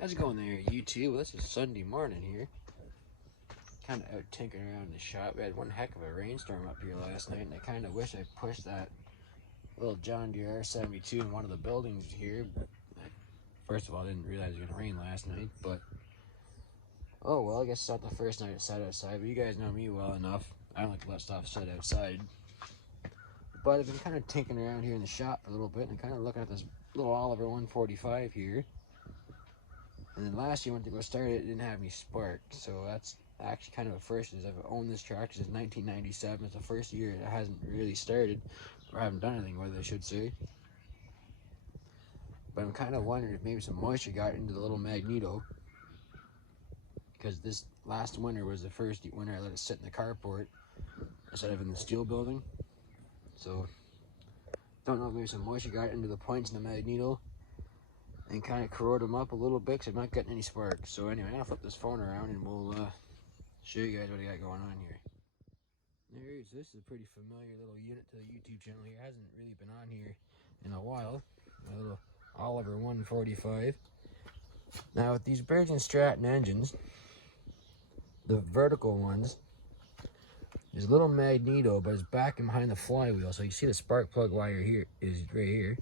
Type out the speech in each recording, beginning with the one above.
How's it going there, YouTube? Well, this is Sunday morning here. Kind of out tinkering around in the shop. We had one heck of a rainstorm up here last night, and I kind of wish I pushed that little John Deere R72 in one of the buildings here. First of all, I didn't realize it was going to rain last night, but oh well, I guess it's not the first night it sat outside, but you guys know me well enough. I don't like to let stuff sit outside. But I've been kind of tinkering around here in the shop for a little bit and kind of looking at this little Oliver 145 here. And then last year when I started, it didn't have any spark, so that's actually kind of a first. Is I've owned this tractor since 1997. It's the first year it hasn't really started, or I haven't done anything with it, I should say. But I'm kind of wondering if maybe some moisture got into the little magneto, because this last winter was the first winter I let it sit in the carport instead of in the steel building. So don't know if maybe some moisture got into the points in the magneto and kind of corrode them up a little bit, because I'm not getting any spark. So anyway, I'm gonna flip this phone around and we'll show you guys what I got going on here. There is, this is a pretty familiar little unit to the YouTube channel here. It hasn't really been on here in a while. My little Oliver 145. Now with these Burge and Stratton engines, the vertical ones, there's a little magneto, but it's back and behind the flywheel. So you see the spark plug wire here is right here.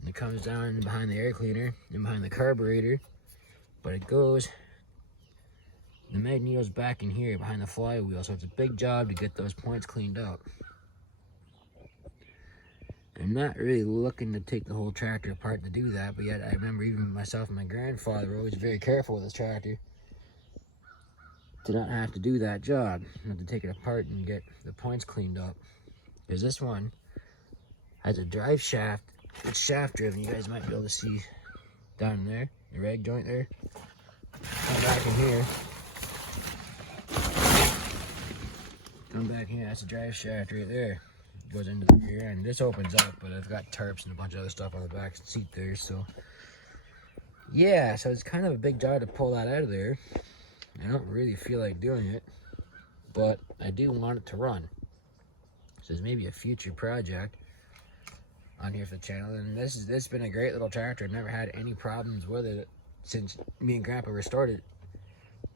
And it comes down behind the air cleaner and behind the carburetor, but it goes, the magneto's back in here behind the flywheel, so it's a big job to get those points cleaned up. I'm not really looking to take the whole tractor apart to do that, but yet I remember even myself and my grandfather were always very careful with this tractor to not have to do that job, not to take it apart and get the points cleaned up. Because this one has a drive shaft. It's shaft driven. You guys might be able to see down there, the rag joint there. Come back in here. Come back here, that's a drive shaft right there. It goes into the rear end. This opens up, but I've got tarps and a bunch of other stuff on the back seat there, so yeah, so it's kind of a big job to pull that out of there. I don't really feel like doing it, but I do want it to run. So there's maybe a future project on here for the channel, and this has been a great little tractor. I've never had any problems with it since me and Grandpa restored it.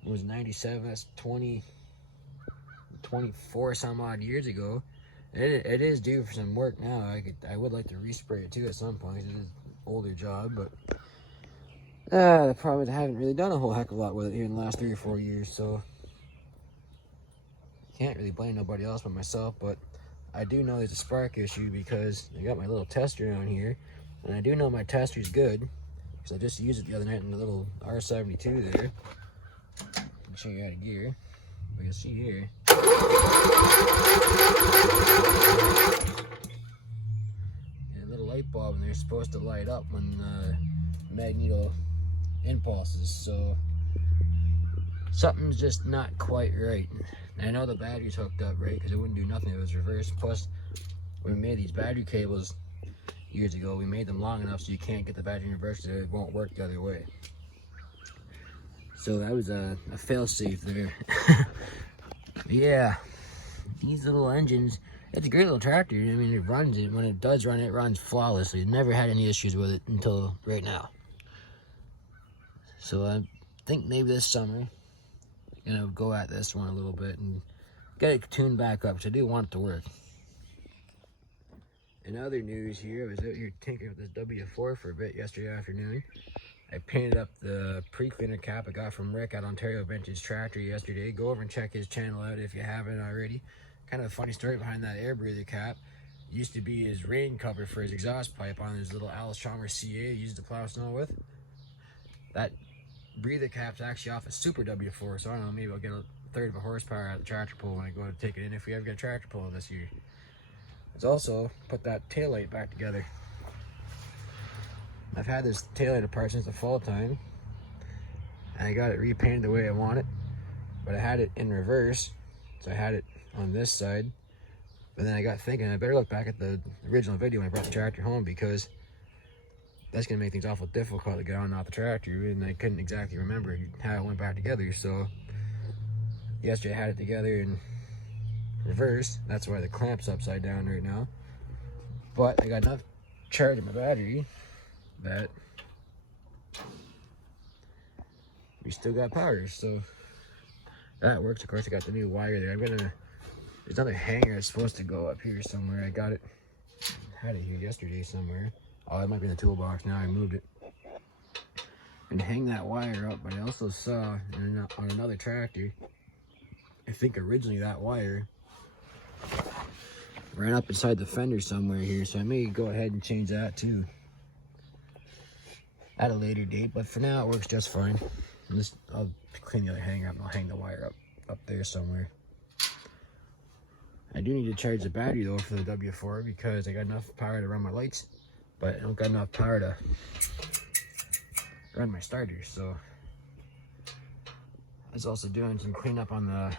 It was 97, that's 24 some odd years ago. It is due for some work now. I would like to respray it too at some point. It is an older job, but the problem is I haven't really done a whole heck of a lot with it here in the last 3 or 4 years, so can't really blame nobody else but myself. But I do know there's a spark issue because I got my little tester on here, and I do know my tester's good because I just used it the other night in the little R72 there. I'll show you out of gear, but you'll see here. And a little light bulb in there is supposed to light up when magneto impulses, so something's just not quite right. And I know the battery's hooked up right, because it wouldn't do nothing if it was reversed. Plus, when we made these battery cables years ago, we made them long enough so you can't get the battery in reverse, so it won't work the other way. So that was a fail-safe there. Yeah, these little engines, it's a great little tractor. I mean, it runs, when it does run, it runs flawlessly. I've never had any issues with it until right now. So I think maybe this summer, I'm gonna go at this one a little bit and get it tuned back up, because I do want it to work. In other news here, I was out here tinkering with this W4 for a bit yesterday afternoon. I painted up the pre-cleaner cap I got from Rick at Ontario Vintage Tractor yesterday. Go over and check his channel out if you haven't already. Kind of a funny story behind that air breather cap. It used to be his rain cover for his exhaust pipe on his little Alice Chalmers CA he used to plow snow with. That breather cap's actually off a Super W4, so I don't know, maybe I'll get a third of a horsepower out of the tractor pull when I go to take it in, if we ever get a tractor pull this year. Let's also put that taillight back together. I've had this taillight apart since the fall time, and I got it repainted the way I want it, but I had it in reverse, so I had it on this side. But then I got thinking I better look back at the original video when I brought the tractor home, because that's going to make things awful difficult to get on and off the tractor, and I couldn't exactly remember how it went back together. So yesterday I had it together in reverse. That's why the clamp's upside down right now. But I got enough charge in my battery that still got power, so that works. Of course, I got the new wire there. There's another hanger that's supposed to go up here somewhere. I got it, had it here yesterday somewhere. Oh, it might be in the toolbox now. I moved it. And to hang that wire up, but I also saw on another tractor, I think originally that wire ran up inside the fender somewhere here, so I may go ahead and change that too at a later date, but for now it works just fine. I'll clean the other hanger up and I'll hang the wire up there somewhere. I do need to charge the battery though for the W4 because I got enough power to run my lights, but I don't got enough power to run my starters. So I was also doing some cleanup on the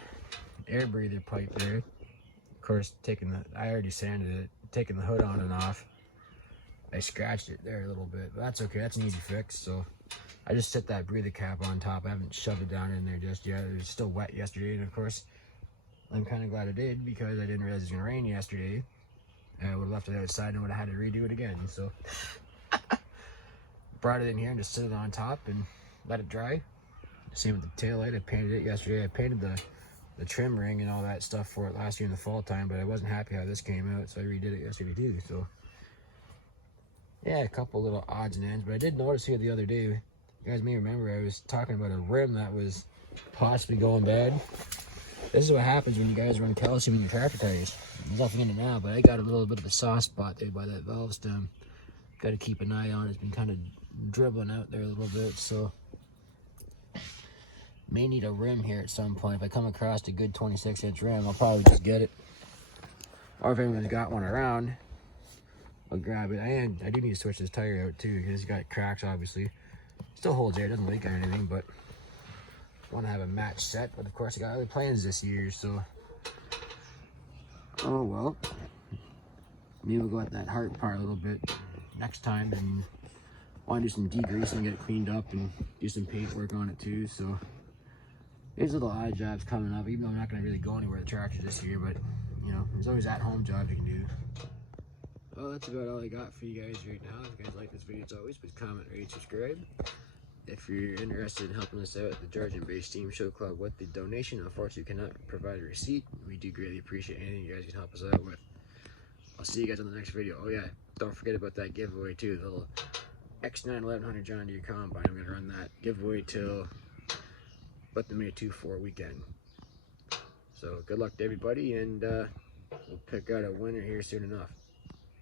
air breather pipe there. Of course, I already sanded it, taking the hood on and off. I scratched it there a little bit, but that's okay. That's an easy fix. So I just set that breather cap on top. I haven't shoved it down in there just yet. It was still wet yesterday, and of course, I'm kind of glad I did because I didn't realize it was gonna rain yesterday. I would have left it outside and would have had to redo it again. So brought it in here and just set it on top and let it dry. Same with the tail light. I painted it yesterday. I painted the trim ring and all that stuff for it last year in the fall time, but I wasn't happy how this came out, so I redid it yesterday too. So yeah, a couple little odds and ends, but I did notice here the other day, you guys may remember I was talking about a rim that was possibly going bad. This is what happens when you guys run calcium in your tractor tires. There's nothing in it now, but I got a little bit of a soft spot there by that valve stem. Got to keep an eye on it. It's been kind of dribbling out there a little bit, so may need a rim here at some point. If I come across a good 26-inch rim, I'll probably just get it. Or if anyone's got one around, I'll grab it. I do need to switch this tire out too because it's got cracks, obviously. Still holds air, doesn't leak or anything, but I want to have a match set. But of course, I got other plans this year, so oh well. Maybe we'll go at that heart part a little bit next time, and want to do some degreasing, get it cleaned up, and do some paint work on it too. So there's little odd jobs coming up, even though I'm not going to really go anywhere with the tractor this year, but you know, there's always at-home jobs you can do. Well, that's about all I got for you guys right now. If you guys like this video, as always, please comment, rate, subscribe. If you're interested in helping us out at the Georgian Bay Steam Show Club with the donation, unfortunately cannot provide a receipt. We do greatly appreciate anything you guys can help us out with. I'll see you guys on the next video. Oh yeah, don't forget about that giveaway too, the little X9 1100 John Deere Combine. I'm going to run that giveaway till about the May 2-4 weekend. So good luck to everybody, and we'll pick out a winner here soon enough.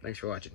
Thanks for watching.